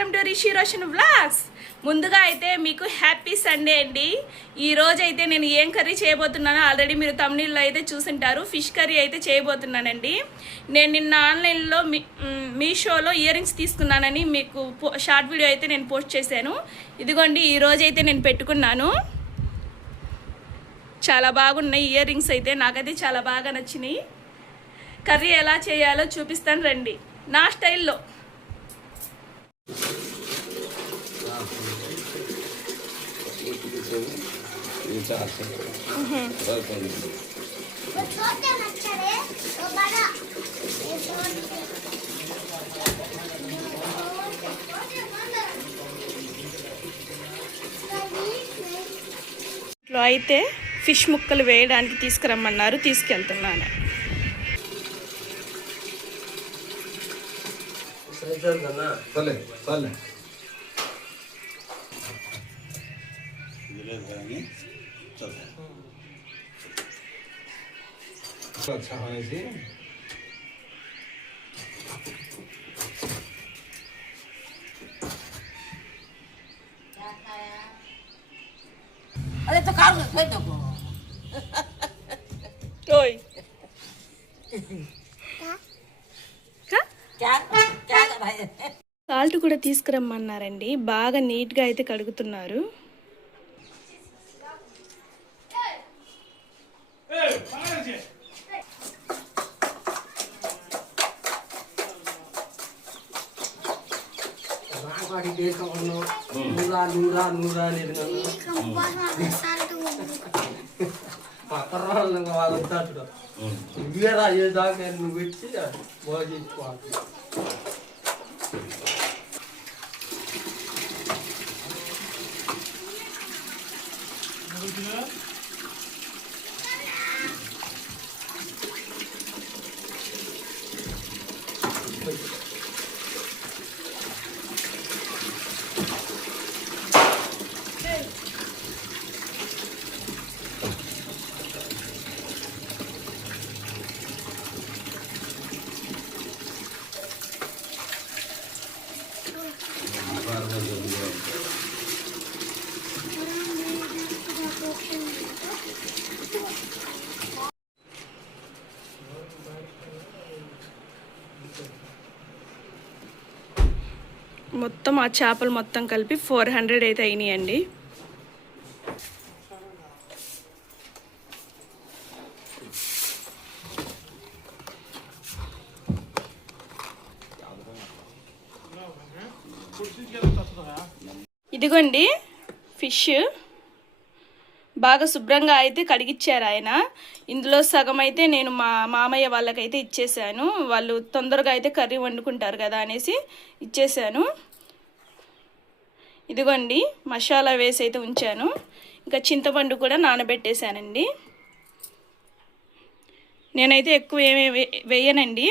Welcome to Rishi Roshan vlogs. ముందుగా అయితే మీకు హ్యాపీ సండే అండి. ఈ రోజు అయితే నేను ఏం కర్రీ చేయబోతున్నానో ఆల్రెడీ మీరు తమిళలో అయితే చూసింటారు. ఫిష్ కర్రీ అయితే చేయబోతున్నానండి. నేను నిన్న ఆన్లైన్లో మీషోలో ఇయర్ రింగ్స్ తీసుకున్నానని మీకు షార్ట్ వీడియో అయితే నేను పోస్ట్ చేశాను. ఇదిగోండి ఈ రోజు అయితే నేను పెట్టుకున్నాను. చాలా బాగున్నాయి ఇయర్ రింగ్స్ అయితే, నాకైతే చాలా బాగా నచ్చినాయి. కర్రీ ఎలా చేయాలో చూపిస్తాను రండి నా స్టైల్లో. ఇట్లా అయితే ఫిష్ ముక్కలు వేయడానికి తీసుకురమ్మన్నారు, తీసుకెళ్తున్నాను. अच्छा होने से अरे तो कार में दो ओय क्या क्या कर रहा है సాల్ట్ కూడా తీసుకురమ్మన్నారండి. బాగా నీట్గా అయితే కడుగుతున్నారు. నువ్వు పెట్టి బాగా చేసుకోవాలి. మొత్తం ఆ చేపలు మొత్తం కలిపి 400 అయితే అయినాయండి. ఇదిగోండి ఫిష్ బాగా శుభ్రంగా అయితే కడిగిచ్చారు ఆయన. ఇందులో సగం అయితే నేను మా మామయ్య వాళ్ళకైతే ఇచ్చేసాను. వాళ్ళు తొందరగా అయితే కర్రీ వండుకుంటారు కదా అనేసి ఇచ్చేసాను. ఇదిగోండి మసాలా వేసి అయితే ఉంచాను. ఇంకా చింతపండు కూడా నానబెట్టేశానండి. నేనైతే ఎక్కువ ఏమీ వేయనండి.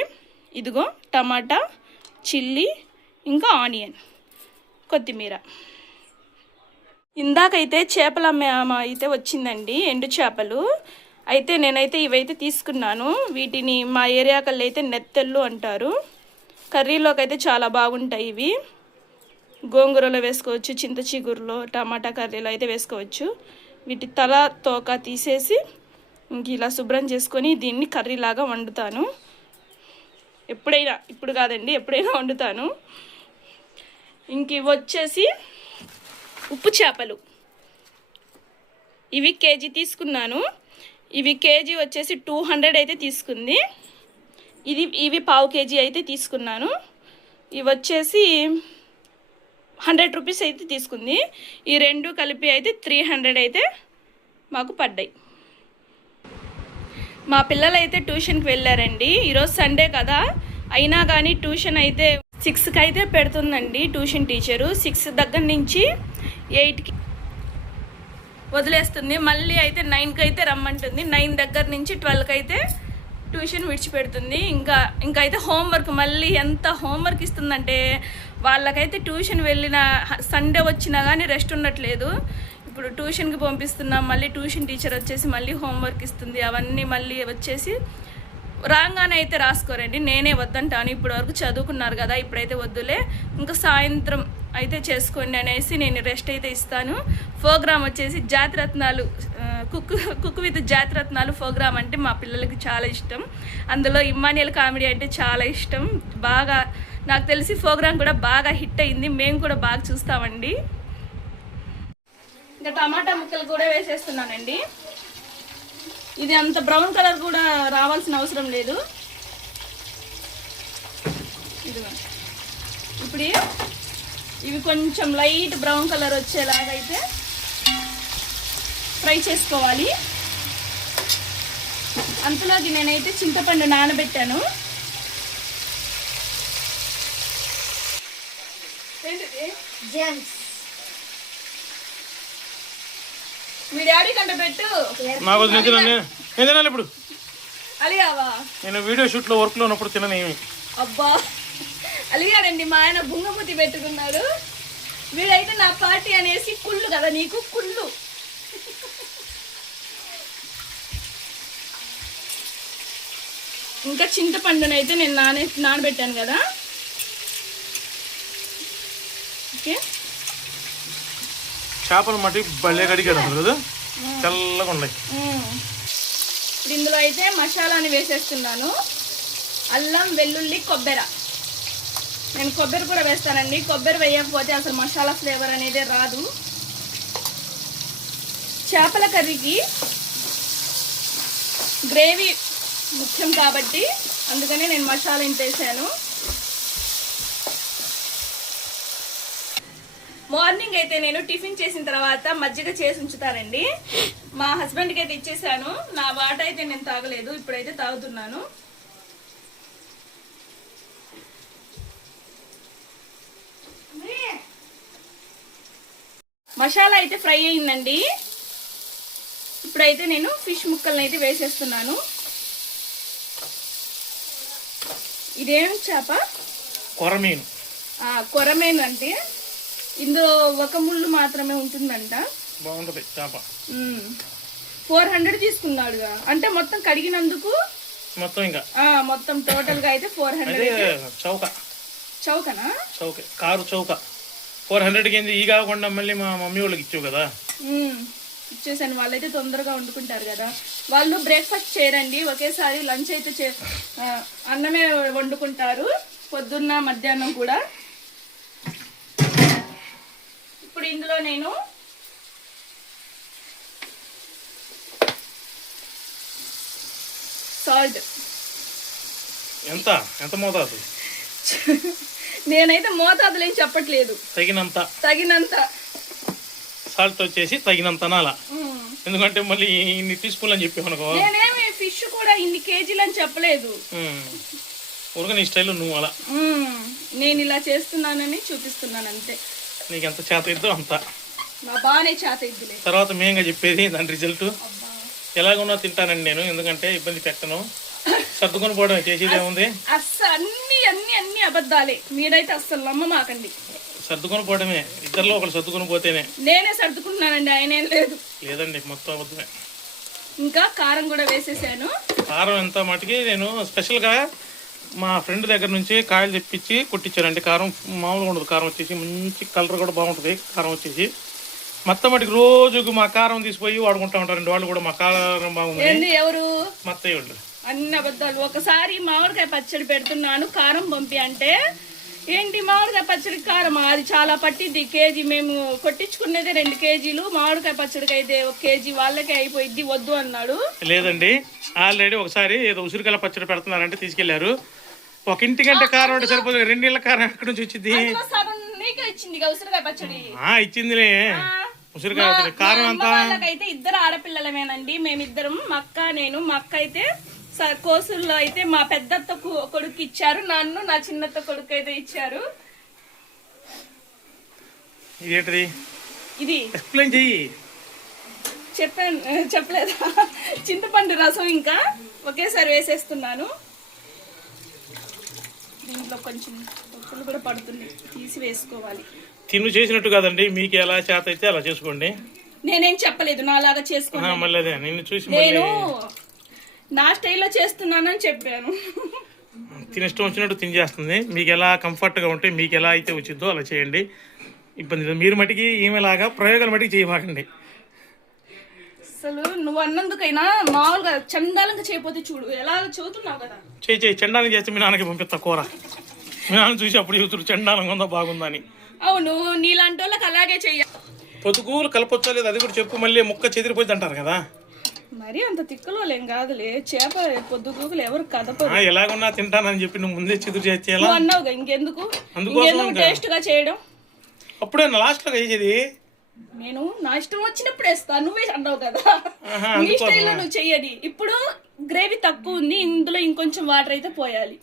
ఇదిగో టమాటా, చిల్లీ, ఇంకా ఆనియన్, కొత్తిమీర. ఇందాకైతే చేపల అమ్మ అయితే వచ్చిందండి, ఎండు చేపలు అయితే. నేనైతే ఇవైతే తీసుకున్నాను. వీటిని మా ఏరియాకల్లో అయితే నెత్తళ్ళు అంటారు. కర్రీలోకి అయితే చాలా బాగుంటాయి ఇవి. గోంగూరలో వేసుకోవచ్చు, చింత చిగురులో, టమాటా కర్రీలో అయితే వేసుకోవచ్చు. వీటి తల తోక తీసేసి ఇంక ఇలా శుభ్రం చేసుకొని దీన్ని కర్రీలాగా వండుతాను. ఎప్పుడైనా, ఇప్పుడు కాదండి, ఎప్పుడైనా వండుతాను. ఇంక ఇవి వచ్చేసి ఉప్పు చేపలు. ఇవి కేజీ తీసుకున్నాను. ఇవి కేజీ వచ్చేసి 200 అయితే తీసుకుంది. ఇవి పావు కేజీ అయితే తీసుకున్నాను. ఇవి వచ్చేసి 100 రూపీస్ అయితే తీసుకుంది. ఈ రెండు కలిపి అయితే 300 అయితే మాకు పడ్డాయి. మా పిల్లలు అయితే ట్యూషన్కి వెళ్ళారండి. ఈరోజు సండే కదా, అయినా కానీ ట్యూషన్ అయితే 6కి అయితే పెడుతుందండి ట్యూషన్ టీచరు. 6 దగ్గర నుంచి 8కి వదిలేస్తుంది. మళ్ళీ అయితే 9కి అయితే రమ్మంటుంది. 9 దగ్గర నుంచి 12కి అయితే ట్యూషన్ విడిచిపెడుతుంది. ఇంకా అయితే హోంవర్క్, మళ్ళీ ఎంత హోంవర్క్ ఇస్తుందంటే వాళ్ళకైతే ట్యూషన్ వెళ్ళిన సండే వచ్చినా కానీ రెస్ట్ ఉండట్లేదు. ఇప్పుడు ట్యూషన్కి పంపిస్తున్నాం, మళ్ళీ ట్యూషన్ టీచర్ వచ్చేసి మళ్ళీ హోంవర్క్ ఇస్తుంది. అవన్నీ మళ్ళీ వచ్చేసి రాగానే అయితే రాసుకోరండి, నేనే వద్దంటాను. ఇప్పటి వరకు చదువుకున్నారు కదా, ఇప్పుడైతే వద్దులే, ఇంకా సాయంత్రం అయితే చేసుకోండి అనేసి నేను రెస్ట్ అయితే ఇస్తాను. ప్రోగ్రామ్ వచ్చేసి జాతిరత్నాలు, కుక్ విత్ జాతిరత్నాలు ప్రోగ్రామ్ అంటే మా పిల్లలకి చాలా ఇష్టం. అందులో ఇమ్మాన్యుయల్ కామెడీ అంటే చాలా ఇష్టం. బాగా నాకు తెలిసి ప్రోగ్రామ్ కూడా బాగా హిట్ అయింది. మేము కూడా బాగా చూస్తామండి. ఇంకా టమాటా ముక్కలు కూడా వేసేస్తున్నానండి. ఇది అంత బ్రౌన్ కలర్ కూడా రావాల్సిన అవసరం లేదు. ఇప్పుడు ఇవి కొంచెం లైట్ బ్రౌన్ కలర్ వచ్చేలాగా అయితే ఫ్రై చేసుకోవాలి. అంతలోకి నేనైతే చింతపండు నానబెట్టాను. మీ డాడీ కంట పెట్టు. ఇప్పుడు అలిగావా? నేను వీడియో షూట్ లో వర్క్ లో ఉన్నప్పుడు తిననేమి. అబ్బా అలిగాడండి. మా ఆయన బుంగమూతి పెట్టుకున్నాడు. వీడైతే నా పార్టీ అనేసి కుళ్ళు కదా నీకు, కుళ్ళు. ఇంకా చింతపండునైతే నేను నానబెట్టాను కదా. ఓకే, చేపలు మట్టి భలే కడిగాడు కదా, తెల్లగా ఉన్నాయి. ఇందులో అయితే మసాలాని వేసేస్తున్నాను. అల్లం, వెల్లుల్లి, కొబ్బరి. నేను కొబ్బరి కూడా వేస్తానండి. కొబ్బరి వేయకపోతే అసలు మసాలా ఫ్లేవర్ అనేది రాదు. చేపల కర్రీకి గ్రేవీ ముఖ్యం కాబట్టి అందుకనే నేను మసాలా ఇంత వేసాను. మార్నింగ్ అయితే నేను టిఫిన్ చేసిన తర్వాత మజ్జిగ చేసి ఉంచుతానండి. మా హస్బెండ్కి అయితే ఇచ్చేసాను. నా వాటర్ అయితే నేను తాగలేదు, ఇప్పుడైతే తాగుతున్నాను. మసాలా అయితే ఫ్రై అయిందండి. ఇప్పుడైతే నేను ఫిష్ ముక్కల్ని అయితే వేసేస్తున్నాను. ఇదేం చేప? కొరమీను. కొరమీను అంటే ఇందులో ఒక ముళ్ళు మాత్రమే ఉంటుందంట. బాగుంటది చేప. 400 తీసుకున్నాడుగా, అంటే మొత్తం కడిగినందుకు మొత్తం ఇంకా మొత్తం టోటల్ గా అయితే 400. చౌకనా? చౌక కారు చౌక 400 కింద. ఈ కాకుండా మళ్ళీ మా మమ్మీ వాళ్ళకి ఇచ్చావు కదా. ఇచ్చేసాను. వాళ్ళైతే తొందరగా వండుకుంటారు కదా. వాళ్ళు బ్రేక్ఫాస్ట్ చేయరండి, ఒకేసారి లంచ్ అయితే అన్నమే వండుకుంటారు, పొద్దున్న మధ్యాహ్నం కూడా. ఇప్పుడు ఇందులో నేను సాల్ట్ ఎంత మోతాదు? నేనైతే మోతాదులు ఏం చెప్పట్లేదు, తగినంత సాల్ట్ వచ్చేసి తగినంత అనాలా. ఎందుకంటే మళ్ళీ ఇన్ని టీస్పూన్లు అని చెప్పి అనుకో. నేనేమి ఫిష్ కూడా ఇన్ని కేజీలు అని చెప్పలేదు. ఊరుగా నీ స్టైల్లో నువ్వు అలా. నేను ఇలా చేస్తున్నానని చూపిస్తున్నాను అంతే. నీకు ఎంత చేత ఇద్దో అంత. బాగానే చేత ఇద్దులే. తర్వాత మేంగా చెప్పేది దాని రిజల్ట్. ఎలాగున్నా తింటానండి నేను, ఎందుకంటే ఇబ్బంది పెట్టను. సర్దుకొని పోవడం చేసేది ఏముంది. అస్సలు అన్ని అబద్ధాలే. మీరైతే అస్సలు నమ్మమాకండి. సర్దుకొని పోవడమే. ఇద్దరిలో ఒకరు సర్దుకొని పోతేనే. నేనే సర్దుకుంటున్నానండి, ఆయన ఏం లేదు. లేదండి, మొత్తం అబద్ధమే. ఇంకా కారం కూడా వేసేసాను. కారం ఎంత మటుకి నేను స్పెషల్గా మా ఫ్రెండ్ దగ్గర నుంచి కాయలు తెప్పించి కొట్టించానండి. కారం మామూలుగా ఉండదు. కారం వచ్చేసి మంచి కలర్ కూడా బాగుంటుంది. కారం వచ్చేసి మొత్తం మటుకు రోజుకు మా కారం తీసిపోయి వాడుకుంటా ఉంటారండి వాళ్ళు కూడా. మా కారం బాగుంది. ఎవరు? మా అత్తయ్య వాళ్ళు. అన్ని అబద్ధాలు. ఒకసారి మామిడికాయ పచ్చడి పెడుతున్నాను, కారం పంపి అంటే ఏంటి మామిడికాయ పచ్చడి కారం? అది చాలా పట్టిద్ది. కేజీ మేము కొట్టించుకునేదే 2 కేజీలు. మామిడికాయ పచ్చడికి అయితే 1 కేజీ వాళ్ళకే అయిపోయింది, వద్దు అన్నాడు. లేదండి, ఆల్రెడీ ఒకసారి ఏదో ఉసిరికాయల పచ్చడి పెడుతున్నారంటే తీసుకెళ్లారు. ఒక ఇంటికంటే కారం అంటే సరిపోతుంది. 2 ఇళ్ళ కారం ఎక్కడి నుంచి వచ్చింది? ఉసిరికాయ పచ్చడి ఇచ్చిందిలే. ఉసిరికాయ పచ్చడి కారం అంతా. వాళ్ళకైతే 2 ఆడపిల్లలమేనండి, మేమిద్దరం. మా అక్క నేను. మా అక్క అయితే కోసుల్లో అయితే మా పెద్దత్త కొడుకు ఇచ్చారు, నన్ను నా చిన్నత్త కొడుకు అయితే ఇచ్చారు. ఇదేంటిది? ఇది ఎక్స్ప్లెయిన్ చెయ్యి. చెప్పలేదా? చింతపండు రసం ఇంకా ఒకేసారి వేసేస్తున్నాను. దీంట్లో కొంచెం ఉప్పులు కూడా పడుతుంది, తీసి వేసుకోవాలి. తిను చేసినట్టు కాదండి, మీకు ఎలా చేత అయితే అలా చేసుకోండి. నేనేం చెప్పలేదు, నాలాగా చేసుకోండి. మళ్ళీ అదే నిన్ను చూసి నేను నా స్టైల్లో చేస్తున్నానని చెప్పాను. తిని ఇష్టం వచ్చినట్టు తిని చేస్తుంది. మీకు ఎలా కంఫర్ట్గా ఉంటే, మీకు ఎలా అయితే వచ్చిందో అలా చేయండి. ఇబ్బంది లేదు. మీరు మటుకి ఈమెలాగా ప్రయోగాలు మటుకి చేయబాకండి. అసలు నువ్వు అన్నందుకైనా మామూలుగా చండాలంగా చేయకపోతే చూడు ఎలా చదువుతున్నావు కదా. చేయి చండాలం చేస్తే మీ నాన్నకి పంపిస్తా కూర. మీ నాన్న చూసి అప్పుడు చూతురు చండాలంగా ఉందా బాగుందా అని. అవును, నీలాంటి వాళ్ళకి అలాగే చెయ్య. పొద్దుగూలు కలపొచ్చా లేదు అది కూడా చెప్పు. మళ్ళీ ముక్క చెదిరిపోయింది అంటారు కదా. మరి అంత తిక్కలోలేం కాదులే. చేప పొద్దుగూకులు ఎవరు కదపరు. ఎలాగున్నా తింటానని చెప్పి నువ్వు ముందే చెదురు చేస్తే ఎలా? నువ్వు అన్నావుగా ఇంకెందుకు టేస్ట్ గా చేయడం. అప్పుడే లాస్ట్ లో వేసేది నేను నా ఇష్టం వచ్చినప్పుడు వేస్తా, నువ్వే అన్నావు కదా నీ స్టైల్లో నువ్వు చెయ్యది. ఇప్పుడు గ్రేవీ తక్కువ ఉంది, ఇందులో ఇంకొంచెం వాటర్ అయితే పోయాలి.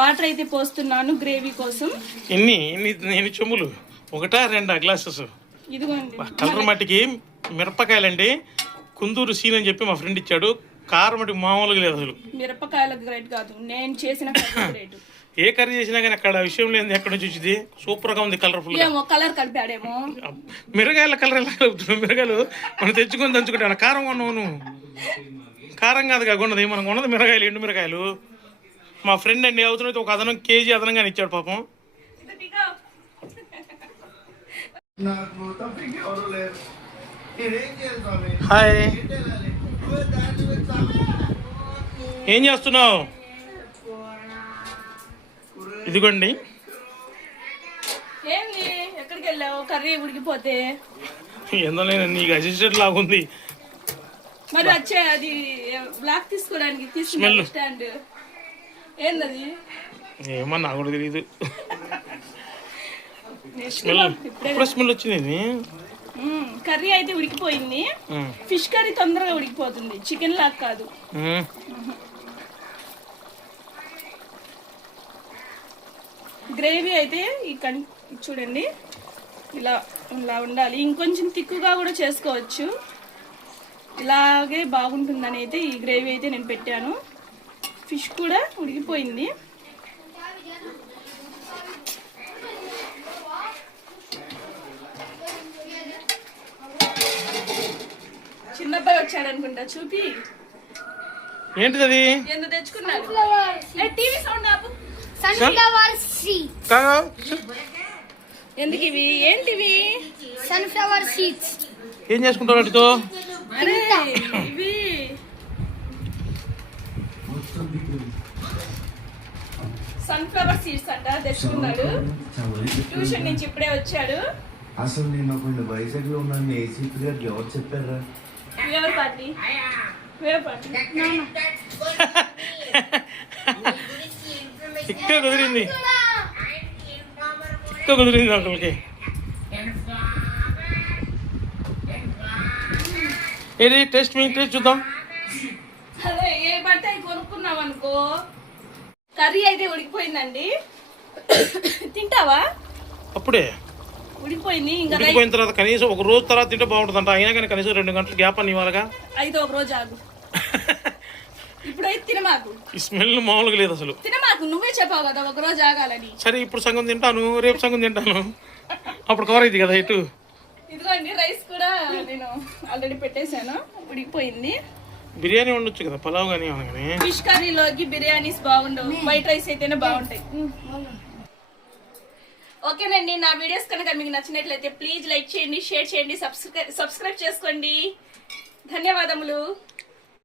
వాటర్ అయితే పోస్తున్నాను గ్రేవీ కోసం. ఎన్ని చెమ్ములు? 1-2 గ్లాసెస్. ఇదిగోండి కలర్ మట్టికి మిరపకాయలండి. కుందూరు సీన్ అని చెప్పి మా ఫ్రెండ్ ఇచ్చాడు. కారం మట్టికి మామూలుగా లేదు అసలు. మిరపకాయల గ్రేట్ కాదు, నేను చేసిన గ్రేట్. ఏ కర్రీ చేసినా కానీ అక్కడ విషయం లేదు. ఎక్కడ నుంచి వచ్చింది? సూపర్ గా ఉంది, కలర్ఫుల్. ఏమో కలర్ కలిపాడేమో. మిరగాయల కలర్ ఎలా కలుపుతున్నావు? మిరగాయలు మనం తెచ్చుకొని దంచుకుంటా. కారం కొన్నావు నువ్వు. కారం కాదు కొన్నది, మనం కొన్నది మిరగాయలు, ఎండు మిరగాయలు. మా ఫ్రెండ్ అండి అవుతున్నది ఒక అదనం కేజీ అదనంగానే ఇచ్చాడు పాపం. హాయ్, ఏం చేస్తున్నావు? ఇదిగోండి. ఏంది ఎక్కడికి వెళ్ళావు? కర్రీ ఉడికిపోతే ఎందులో నీకు అసిస్టెంట్ లాగుంది. మరి వచ్చే అది బ్లాక్ తీసుకోవడానికి తీసుకున్నాను స్టాండ్. ఏందది? ఏమో నాకు కూడా తెలియదు. ఇప్పుడే స్మెల్ వచ్చింది. కర్రీ అయితే ఉడికిపోయింది. ఫిష్ కర్రీ తొందరగా ఉడికిపోతుంది, చికెన్ లాగా కాదు. గ్రేవీ అయితే చూడండి ఇలా ఉండాలి. ఇంకొంచెం తిక్కుగా కూడా చేసుకోవచ్చు, ఇలాగే బాగుంటుందని అయితే ఈ గ్రేవీ అయితే నేను పెట్టాను. ఫిష్ కూడా ఉడికిపోయింది. చిన్నబ్బాయి వచ్చాడు అనుకుంటా, చూపి. ఏంటిది అది? ఎందుకు తెచ్చుకున్నాడు? టీవీ సౌండ్ ఆపు. Sunflower seeds. ఎందుకు ఇవి? ఏంటివి? Sunflower seeds. ఏం చేసుకుంటావు వాటితో? అరే ఇవి సన్ఫ్లవర్ సీడ్స్ అంట, తెచ్చుకున్నాడు. ట్యూషన్ నుంచి ఇప్పుడే వచ్చాడు. అసలు నేను అప్పుడు వైజాగ్ లో ఉన్నాను. ఏసీపీ గారికి ఎవరు చెప్పారా? వేరే పార్టీ ఇక్కడ కుదిరింది, ఇక్కడ కుదిరింది అంకుల్కి. ఏది టేస్ట్ చూద్దాం. అదే ఏ పడితే కొనుక్కున్నాం అనుకో. కర్రీ అయితే ఉడికిపోయిందండి. తింటావా? అప్పుడే ఉడికిపోయింది. ఇంకా ఉడికిపోయిన తర్వాత కనీసం ఒక రోజు తర్వాత తింటే బాగుంటుందంట. అయినా కానీ కనీసం 2 గంటలు గ్యాప్ అని ఇవ్వాలిగా. అయితే ఒక రోజు ఆగు. ఇప్పుడైతే తినమాకు. ఈ స్మెల్ మామూలుగా లేదు అసలు. తినమాకు, నువ్వే చెప్పావు కదా ఒక రోజు ఆగాలని. సరే ఇప్పుడు సగం తింటాను, రేపు సగం తింటాను. అప్పుడు కవర్ అయింది కదా ఇటు. ఇదిగోండి రైస్ కూడా నేను ఆల్రెడీ పెట్టేశాను, ఉడికిపోయింది. బిర్యానీ ఉండొచ్చు కదా, పలావ్ కానీ అనగానే. ఫిష్ కర్రీలోకి బిర్యానీస్ బాగుండవు, వైట్ రైస్ అయితేనే బాగుంటాయి. ఓకేనండి, నా వీడియోస్ కనుక మీకు నచ్చినట్లయితే ప్లీజ్ లైక్ చేయండి, షేర్ చేయండి, సబ్స్క్రైబ్ చేసుకోండి. ధన్యవాదములు.